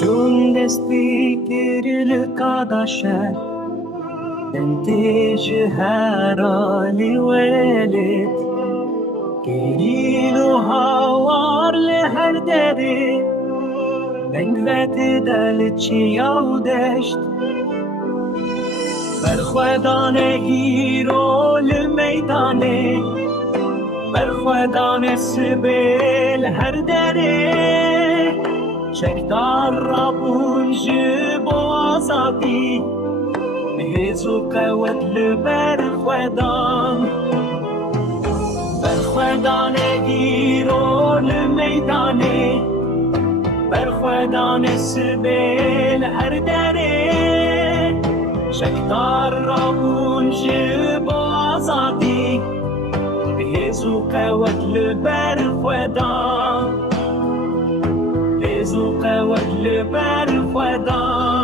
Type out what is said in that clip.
چون دستی گریل کاداشه انتیج هرالی ولید گریلو هوار لهر دری بنگوت دل چیاو دشت برخوادانه گیرو لمیدانه برخوادانه سبیل هر دری شکدار را بونج بازادی مهزو قوت لبر خودان بر خودان گیرو لمیدانه بر خودان سبیل هر دره شکدار را بونج بازادی مهزو قوت لبر خودان زو قوت لبر خودان